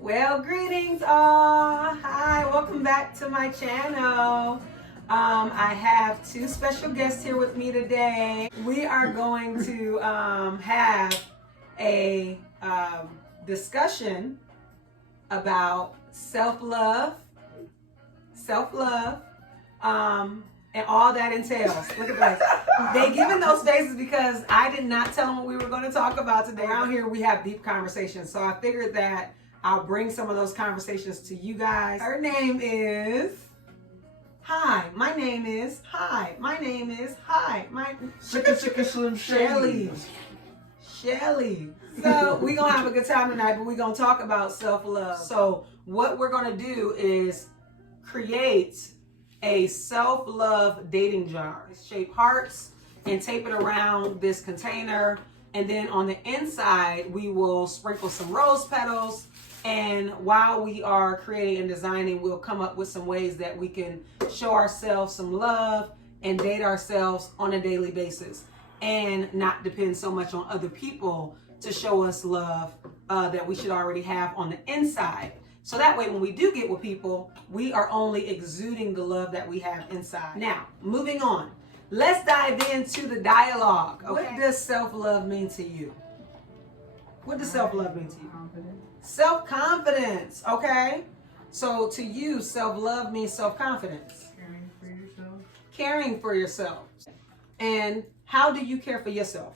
Well, greetings all. Hi, welcome back to my channel. I have two special guests here with me today. We are going to have a discussion about self-love, and all that entails. Look at this. They giving those faces because I did not tell them what we were going to talk about today. Around here, we have deep conversations, so I figured that I'll bring some of those conversations to you guys. Her name is Hi. My name is Hi. My name is Hi. My Chicka Slim Shelly. So we're gonna have a good time tonight, but we're gonna talk about self-love. So what we're gonna do is create a self-love dating jar. Shape hearts and tape it around this container, and then on the inside we will sprinkle some rose petals. And while we are creating and designing, we'll come up with some ways that we can show ourselves some love and date ourselves on a daily basis, and not depend so much on other people to show us love that we should already have on the inside. So that way, when we do get with people, we are only exuding the love that we have inside. Now, moving on, let's dive into the dialogue. Okay. What does self-love mean to you? What does self-love mean to you? Self-confidence, okay? So to you, self-love means self-confidence. Caring for yourself. Caring for yourself. And how do you care for yourself?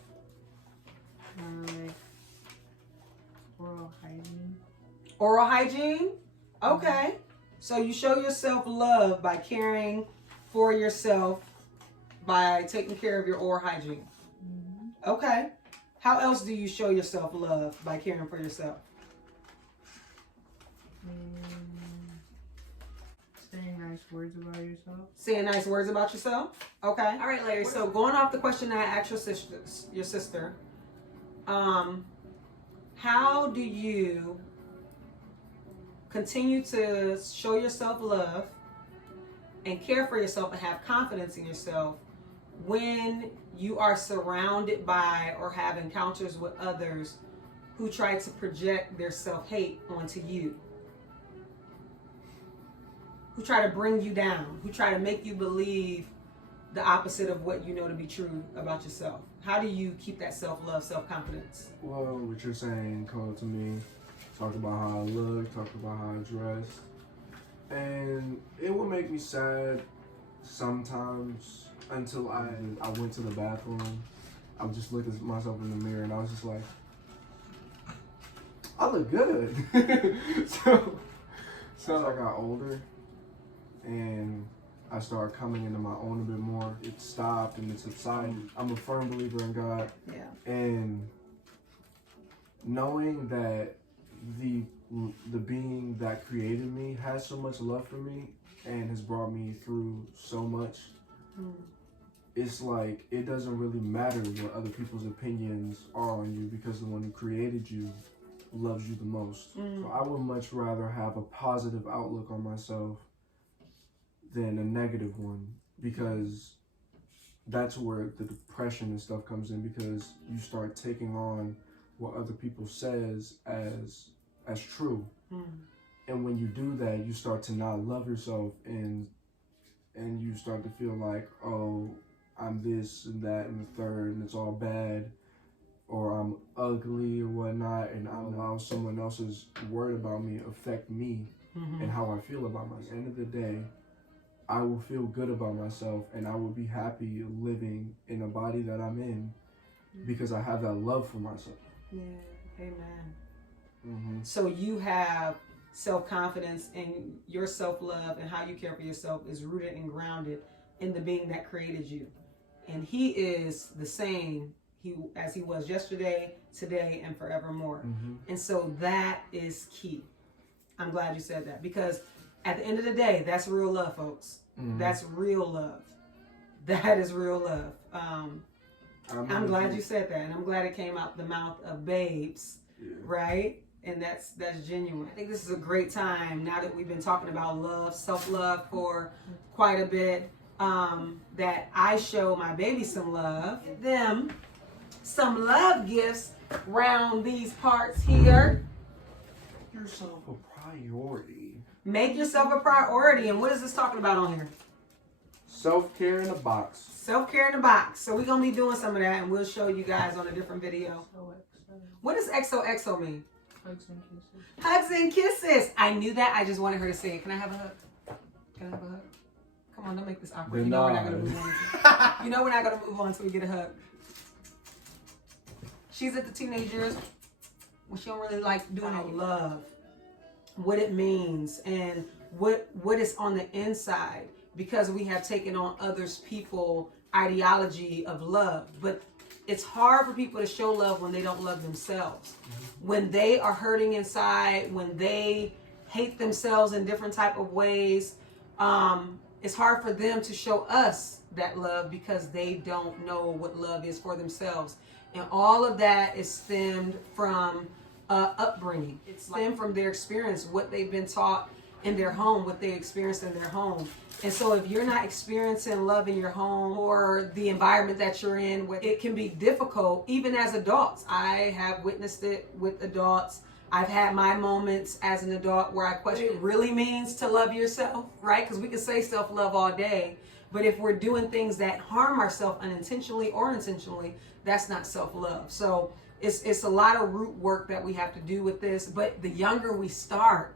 Like oral hygiene. Oral hygiene? Okay. So you show yourself love by caring for yourself, by taking care of your oral hygiene. Mm-hmm. Okay. How else do you show yourself love by caring for yourself? Saying nice words about yourself. Saying nice words about yourself? Okay. All right, Larry. So going off the question I asked your sister, how do you continue to show yourself love and care for yourself and have confidence in yourself when you are surrounded by or have encounters with others who try to project their self-hate onto you? Who try to bring you down, who try to make you believe the opposite of what you know to be true about yourself. How do you keep that self-love, self-confidence? Well, what you're saying, come up to me, talk about how I look, talk about how I dress, and it will make me sad sometimes until I went to the bathroom. I would just look at myself in the mirror and I was just like, I look good. so as I got older and I started coming into my own a bit more, it stopped and it subsided. I'm a firm believer in God. Yeah. And knowing that the being that created me has so much love for me and has brought me through so much, it's like it doesn't really matter what other people's opinions are on you, because the one who created you loves you the most. So I would much rather have a positive outlook on myself than a negative one, because that's where the depression and stuff comes in, because you start taking on what other people says as true. And when you do that, you start to not love yourself, and you start to feel like, oh, I'm this and that and the third, and it's all bad, or I'm ugly or whatnot, and I allow someone else's word about me affect me and how I feel about myself. At the end of the day, I will feel good about myself, and I will be happy living in a body that I'm in because I have that love for myself. Yeah, amen. So you have self-confidence, and your self-love and how you care for yourself is rooted and grounded in the being that created you. And he is the same as he was yesterday, today, and forevermore. And so that is key. I'm glad you said that, because at the end of the day, that's real love, folks. That's real love. That is real love. I'm glad you said that, and I'm glad it came out the mouth of babes, right? And that's genuine. I think this is a great time, now that we've been talking about love, self-love for quite a bit, that I show my baby some love. Give them some love gifts around these parts here. yourself a priority. Make yourself a priority. And what is this talking about on here? Self-care in a box. Self-care in a box. So we're going to be doing some of that, and we'll show you guys on a different video. XOXO. What does XOXO mean? Hugs and kisses. Hugs and kisses. I knew that. I just wanted her to say it. Can I have a hug? Can I have a hug? Come on, don't make this awkward. You know we're not going to move on. You know we're not going to move on until we get a hug. She's at the teenage years when she don't really like doing it. Love, what it means, and what is on the inside, because we have taken on others people ideology of love. But it's hard for people to show love when they don't love themselves. When they are hurting inside, when they hate themselves in different type of ways, it's hard for them to show us that love because they don't know what love is for themselves. And all of that is stemmed from upbringing. It's stemmed from their experience, what they've been taught in their home, what they experienced in their home. And so if you're not experiencing love in your home or the environment that you're in, it can be difficult, even as adults. I have witnessed it with adults. I've had my moments as an adult where I question what it really means to love yourself, right? Because we can say self-love all day, but if we're doing things that harm ourselves unintentionally or intentionally, that's not self-love. So it's a lot of root work that we have to do with this. But the younger we start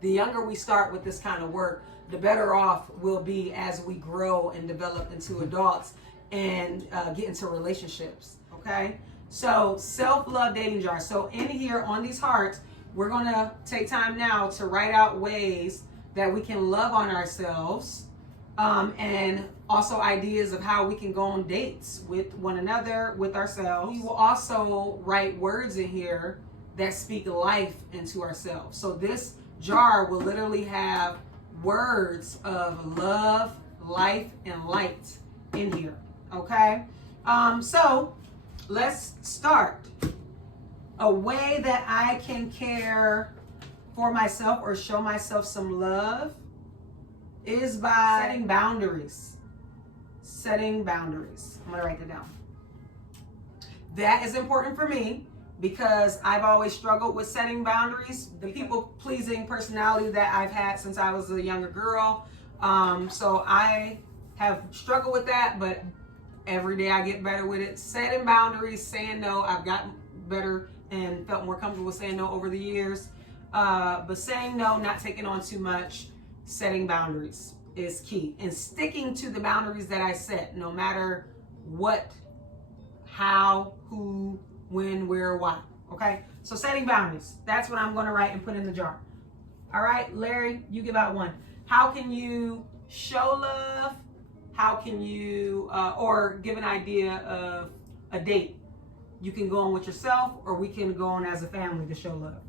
with this kind of work, the better off we'll be as we grow and develop into adults and get into relationships, okay? So self-love dating jar. So in here on these hearts, we're going to take time now to write out ways that we can love on ourselves, and also ideas of how we can go on dates with one another, with ourselves. We will also write words in here that speak life into ourselves. So this jar will literally have words of love, life, and light in here, okay? So let's start. A way that I can care for myself or show myself some love is by setting boundaries. Setting boundaries. I'm going to write that down. That is important for me because I've always struggled with setting boundaries. The people-pleasing personality that I've had since I was a younger girl. So I have struggled with that, but every day I get better with it. Setting boundaries, saying no. I've gotten better and felt more comfortable with saying no over the years. But saying no, not taking on too much, setting boundaries is key. And sticking to the boundaries that I set, no matter what, how, who, when, where, why. Okay? So setting boundaries. That's what I'm going to write and put in the jar. All right, Larry, you give out one. How can you show love? How can you, or give an idea of a date you can go on with yourself, or we can go on as a family to show love?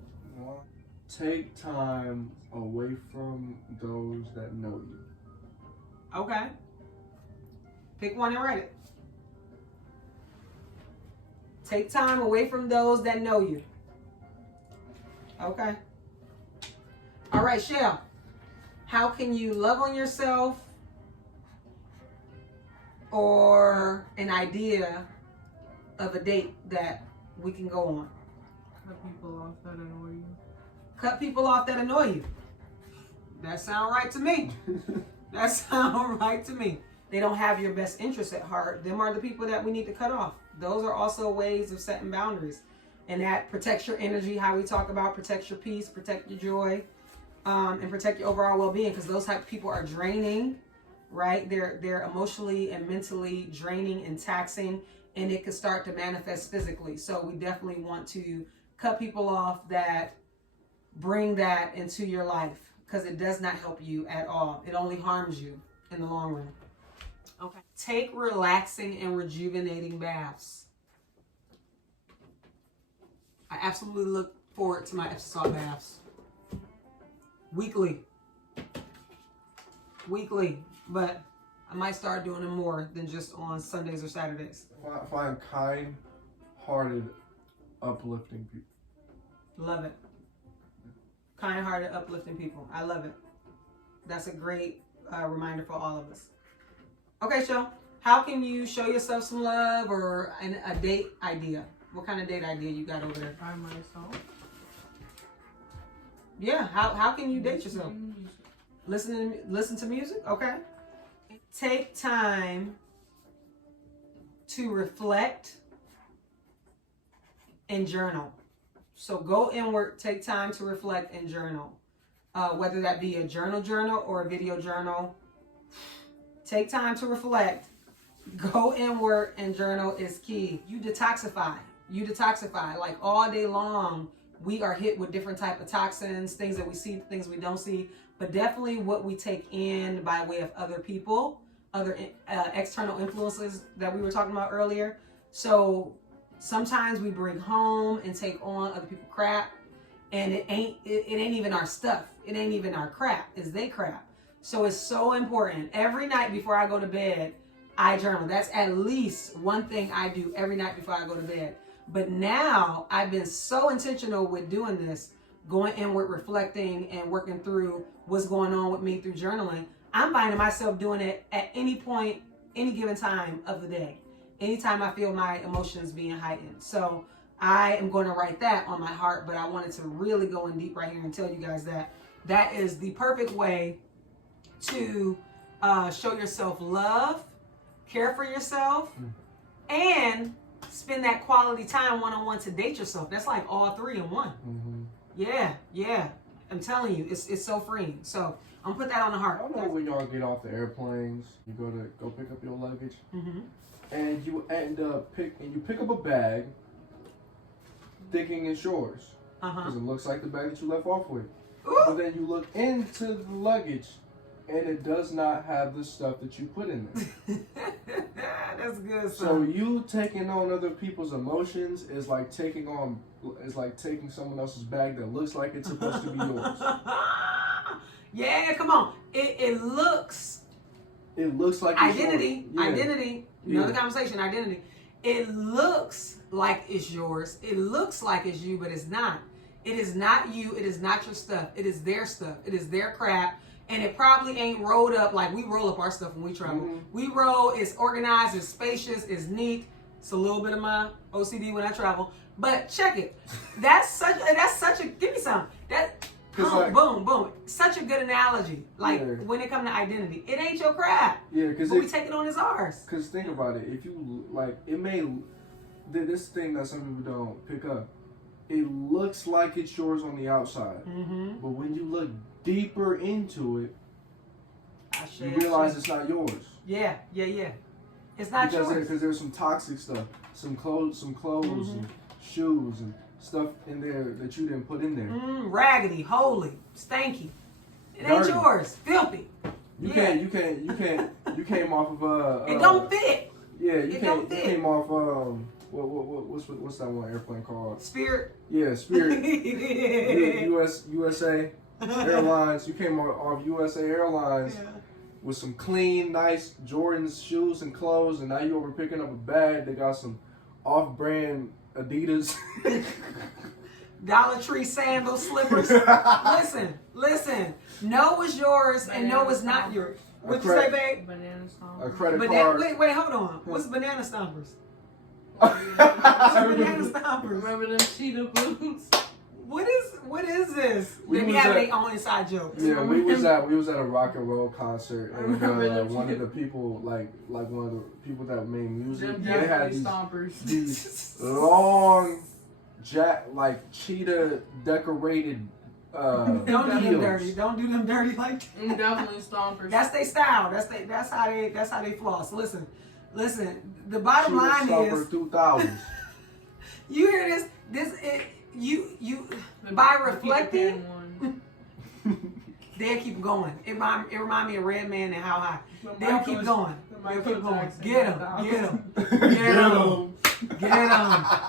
Take time away from those that know you. Okay. Pick one and write it. Take time away from those that know you. Okay. All right, Shell. How can you love on yourself, or an idea of a date that we can go on? Cut people off that annoy you. Cut people off that annoy you. That sound right to me. That sound right to me. They don't have your best interests at heart. Them are the people that we need to cut off. Those are also ways of setting boundaries. And that protects your energy, how we talk about protect your peace, protect your joy, and protect your overall well-being, because those type of people are draining, right? They're emotionally and mentally draining and taxing, and it can start to manifest physically. So we definitely want to cut people off that bring that into your life, because it does not help you at all. It only harms you in the long run. Okay. Take relaxing and rejuvenating baths. I absolutely look forward to my Epsom salt baths. Weekly, but I might start doing them more than just on Sundays or Saturdays. Find kind-hearted, uplifting people. Love it. Kind-hearted, uplifting people. I love it. That's a great reminder for all of us. Okay, Shel, how can you show yourself some love, or a date idea? What kind of date idea you got over there? By myself. Yeah. How can you date yourself? Listen to music. Okay. Take time to reflect and journal. So go inward. Take time to reflect and journal. Whether that be a journal or a video journal. Take time to reflect. Go inward and journal is key. You detoxify. Like all day long, we are hit with different type of toxins, things that we see, things we don't see, but definitely what we take in by way of other people, other external influences that we were talking about earlier. So sometimes we bring home and take on other people's crap, and it ain't even our stuff. It ain't even our crap. It's they crap. So it's so important. Every night before I go to bed, I journal. That's at least one thing I do every night before I go to bed. But now I've been so intentional with doing this, going inward, reflecting, and working through what's going on with me through journaling. I'm finding myself doing it at any point, any given time of the day. Anytime I feel my emotions being heightened. So I am going to write that on my heart, but I wanted to really go in deep right here and tell you guys that that is the perfect way to show yourself love, care for yourself, and spend that quality time one-on-one to date yourself. That's like all three in one. Yeah. I'm telling you, it's so freeing. So I'm gonna put that on the heart. I know when y'all get off the airplanes, you go pick up your luggage, and you end up pick up a bag, thinking it's yours, because it looks like the bag that you left off with. Ooh. But then you look into the luggage, and it does not have the stuff that you put in there. That's good. So you taking on other people's emotions is like taking someone else's bag that looks like it's supposed to be yours. Yeah, come on. It looks. It looks like it's identity. yours. Yeah. Identity. Another conversation. Identity. It looks like it's yours. It looks like it's you, but it's not. It is not you. It is not your stuff. It is their stuff. It is their crap. And it probably ain't rolled up like we roll up our stuff when we travel. We roll, it's organized, it's spacious, it's neat. It's a little bit of my OCD when I travel. But check it. That's such a, give me some. Boom. Such a good analogy. Like when it comes to identity. It ain't your crap. Yeah, because we take it on as ours. Because think about it. If you, this thing that some people don't pick up, it looks like it's yours on the outside. But when you look deeper into it, you realize it's not yours. Yeah. It's not yours. Because there's some toxic stuff, some clothes and shoes and stuff in there that you didn't put in there. Raggedy, holy, stanky. It ain't Dirty. yours. Filthy. You came off of it don't fit. Yeah, you came off what's that one airplane called? Spirit. Yeah, Spirit. USA Airlines. You came off USA Airlines with some clean, nice Jordan's shoes and clothes, and now you over picking up a bag that got some off-brand Adidas. Dollar Tree sandals, slippers. Listen. No is yours and no is not yours. What you say, babe? Banana stompers. A credit card. Wait, hold on. What's banana stompers? Banana stompers. Remember them cheetah boots? What is this? We They be having their own inside jokes. Yeah, we was at a rock and roll concert, and one of the people, like one of the people that made music, they had these long, cheetah decorated. Don't do them dirty. Don't do them dirty like that. Definitely stompers. That's their style. That's how they floss. Listen. The bottom line is 2000s. You hear this? You by reflecting, they'll keep going. It remind me of Red Man and How High. They'll keep going. Get them.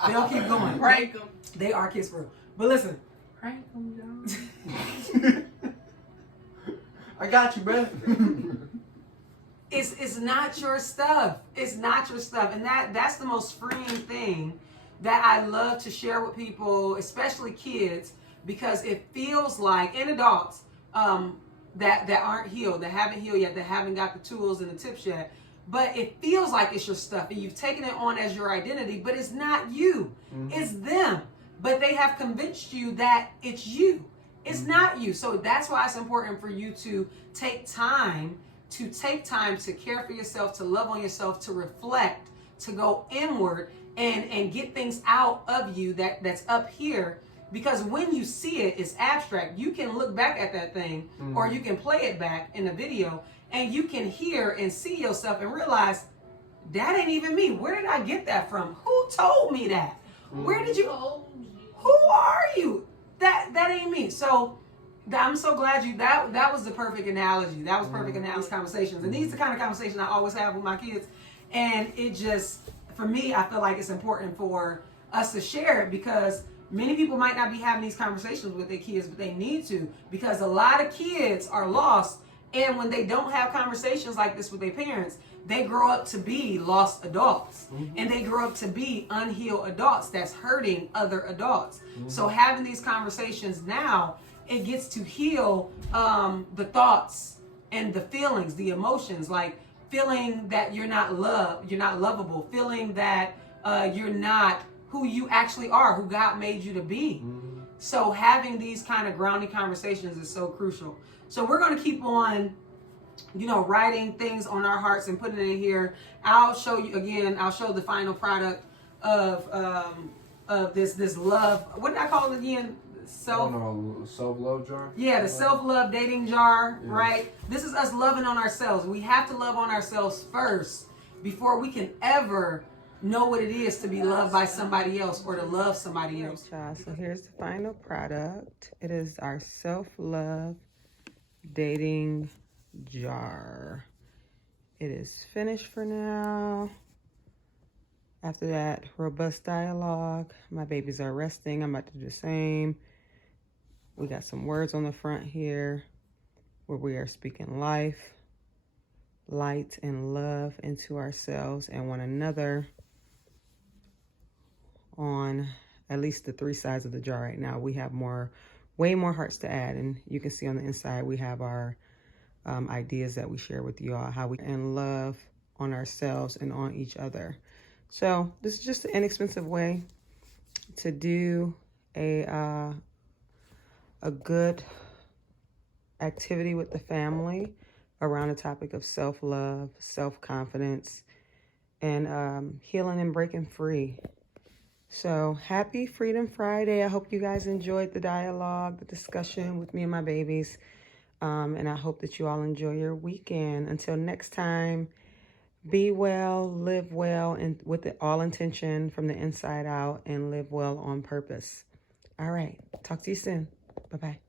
They'll keep going. Prank them. They are kids for real. But listen. Prank them, John. I got you, bro. It's not your stuff. It's not your stuff. And that's the most freeing thing that I love to share with people, especially kids, because it feels like, and adults that aren't healed, that haven't healed yet, that haven't got the tools and the tips yet, but it feels like it's your stuff and you've taken it on as your identity, but it's not you. It's them. But they have convinced you that it's you. It's not you. So that's why it's important for you to take time to care for yourself, to love on yourself, to reflect, to go inward and get things out of you that's up here. Because when you see it, it's abstract. You can look back at that thing, or you can play it back in a video, and you can hear and see yourself and realize, that ain't even me. Where did I get that from? Who told me that? Where did you? Who are you? That ain't me. So I'm so glad that was the perfect analogy. That was perfect analogy conversations. And these are the kind of conversations I always have with my kids. And it just, for me, I feel like it's important for us to share it, because many people might not be having these conversations with their kids, but they need to, because a lot of kids are lost. And when they don't have conversations like this with their parents, they grow up to be lost adults. And they grow up to be unhealed adults that's hurting other adults. So having these conversations now, it gets to heal the thoughts and the feelings, the emotions, like feeling that you're not loved, you're not lovable, feeling that you're not who you actually are, who God made you to be. So having these kind of grounding conversations is so crucial. So we're going to keep on, writing things on our hearts and putting it in here. I'll show you again. I'll show the final product of this love. What did I call it again? Self-love jar. Yeah, the self-love dating jar. Yes. Right. This is us loving on ourselves. We have to love on ourselves first before we can ever know what it is to be loved by somebody else or to love somebody else. So here's the final product. It is our self-love dating jar. It is finished for now. After that robust dialogue, my babies are resting. I'm about to do the same. We got some words on the front here where we are speaking life, light, and love into ourselves and one another on at least the 3 sides of the jar right now. We have way more hearts to add, and you can see on the inside we have our ideas that we share with you all, how we can love on ourselves and on each other. So this is just an inexpensive way to do a good activity with the family around the topic of self-love, self-confidence, and healing and breaking free. So happy Freedom Friday. I hope you guys enjoyed the dialogue, the discussion with me and my babies. And I hope that you all enjoy your weekend. Until next time, be well, live well, and with all intention from the inside out, and live well on purpose. All right. Talk to you soon. Bye-bye.